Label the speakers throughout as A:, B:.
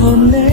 A: 好累。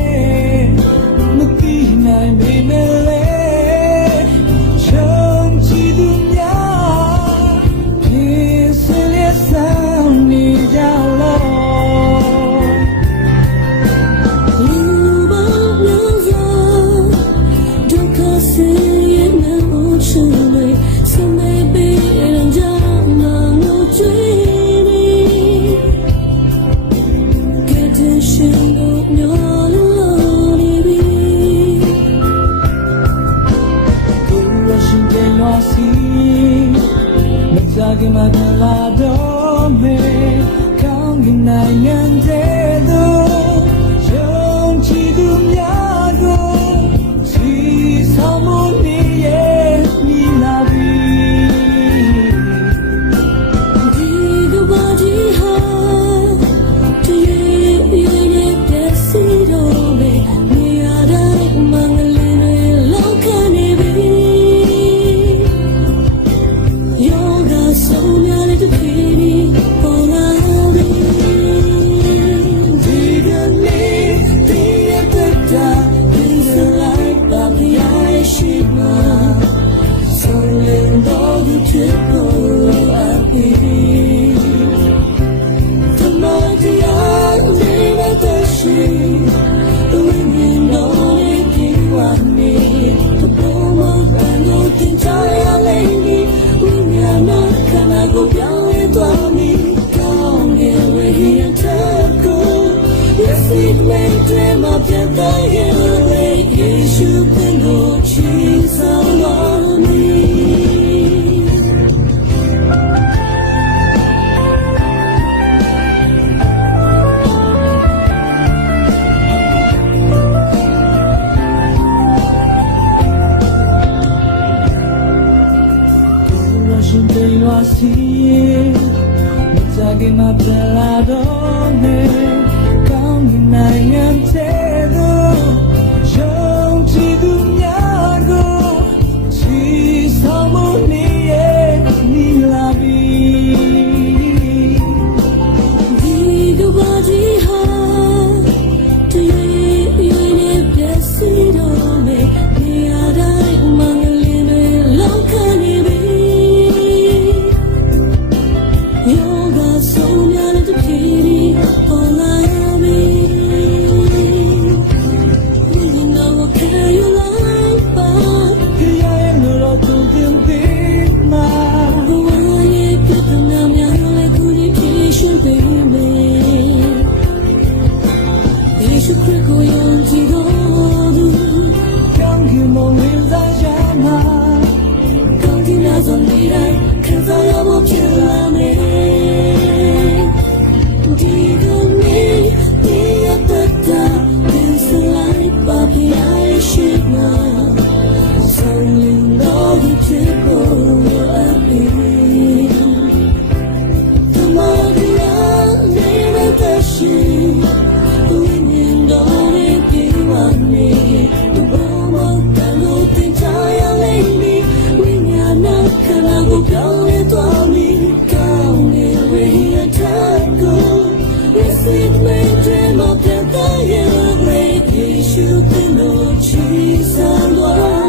A: ခင်မပြ
B: န်လာတော့နေ ယေ
A: ရှုခရ
B: စ်ကိုယုံကြည်တော်သူ
A: ကောင်းကင်
B: ဘုံ Ты ночи за мной